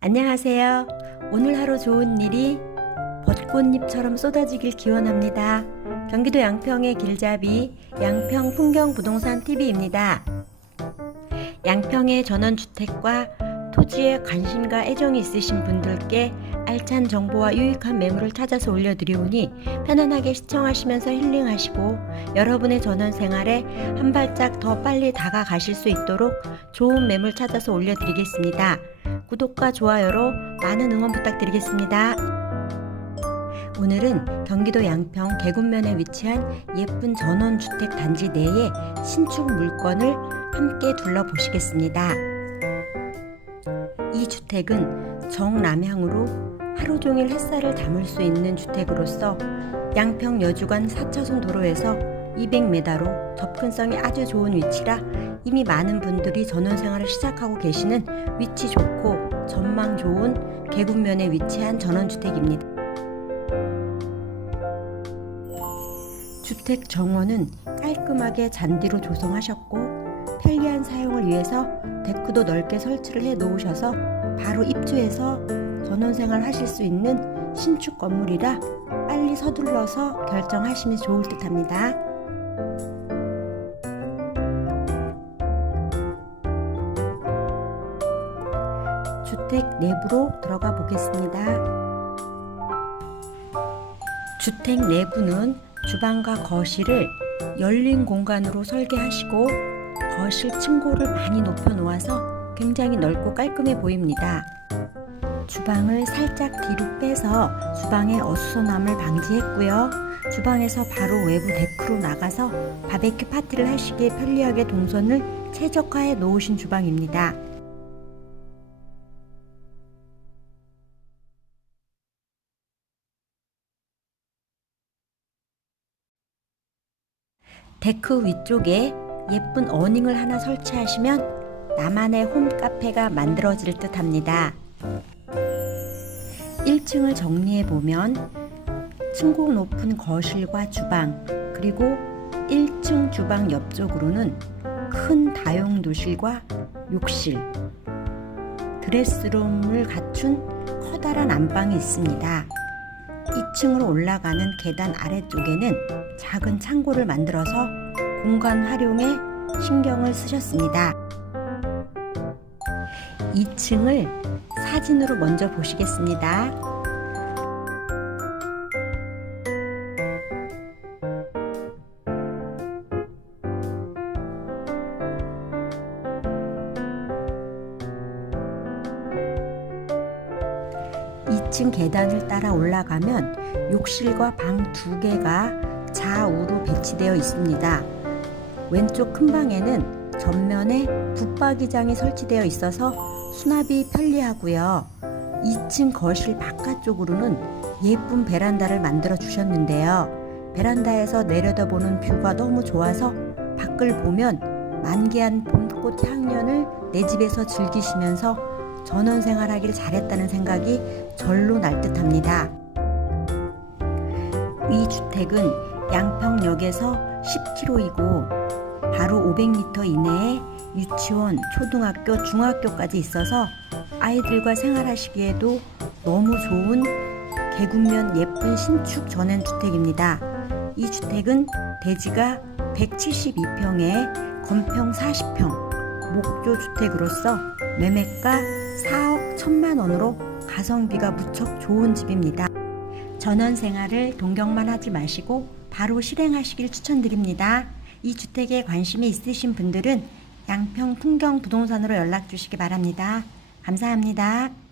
안녕하세요. 오늘 하루 좋은 일이 벚꽃잎처럼 쏟아지길 기원합니다. 경기도 양평의 길잡이 양평 풍경 부동산 TV입니다. 양평의 전원주택과 토지에 관심과 애정이 있으신 분들께 알찬 정보와 유익한 매물을 찾아서 올려드리오니 편안하게 시청하시면서 힐링하시고 여러분의 전원 생활에 한 발짝 더 빨리 다가가실 수 있도록 좋은 매물 찾아서 올려드리겠습니다. 구독과 좋아요로 많은 응원 부탁드리겠습니다. 오늘은 경기도 양평 계곡면에 위치한 예쁜 전원주택 단지 내의 신축 물건을 함께 둘러보시겠습니다. 이 주택은 정남향으로 하루 종일 햇살을 담을 수 있는 주택으로서 양평 여주간 4차선 도로에서 200m로 접근성이 아주 좋은 위치라 이미 많은 분들이 전원 생활을 시작하고 계시는 위치 좋고 전망 좋은 계곡면에 위치한 전원주택입니다. 주택 정원은 깔끔하게 잔디로 조성하셨고 편리한 사용을 위해서 데크도 넓게 설치를 해 놓으셔서 바로 입주해서 전원 생활 하실 수 있는 신축 건물이라 빨리 서둘러서 결정하시면 좋을 듯 합니다. 주택 내부로 들어가 보겠습니다. 주택 내부는 주방과 거실을 열린 공간으로 설계하시고 거실 층고를 많이 높여 놓아서 굉장히 넓고 깔끔해 보입니다. 주방을 살짝 뒤로 빼서 주방의 어수선함을 방지했고요. 주방에서 바로 외부 데크로 나가서 바베큐 파티를 하시기에 편리하게 동선을 최적화해 놓으신 주방입니다. 데크 위쪽에 예쁜 어닝을 하나 설치하시면 나만의 홈카페가 만들어질 듯 합니다. 1층을 정리해 보면 층고 높은 거실과 주방 그리고 1층 주방 옆쪽으로는 큰 다용도실과 욕실 드레스룸을 갖춘 커다란 안방이 있습니다. 2층으로 올라가는 계단 아래쪽에는 작은 창고를 만들어서 공간 활용에 신경을 쓰셨습니다. 2층을 사진으로 먼저 보시겠습니다. 이층 계단을 따라 올라가면 욕실과 방 두 개가 좌우로 배치되어 있습니다. 왼쪽 큰 방에는 전면에 붙박이장이 설치되어 있어서 수납이 편리하고요. 2층 거실 바깥쪽으로는 예쁜 베란다를 만들어 주셨는데요. 베란다에서 내려다보는 뷰가 너무 좋아서 밖을 보면 만개한 봄꽃 향연을 내 집에서 즐기시면서 전원 생활하기를 잘했다는 생각이 절로 날 듯합니다. 이 주택은 양평역에서 10km이고 바로 500m 이내에 유치원, 초등학교, 중학교까지 있어서 아이들과 생활하시기에도 너무 좋은 계곡면 예쁜 신축 전원 주택입니다. 이 주택은 대지가 172평에 건평 40평, 목조 주택으로서 매매가 4억 1천만 원으로 가성비가 무척 좋은 집입니다. 전원 생활을 동경만 하지 마시고 바로 실행하시길 추천드립니다. 이 주택에 관심이 있으신 분들은 양평 풍경 부동산으로 연락 주시기 바랍니다. 감사합니다.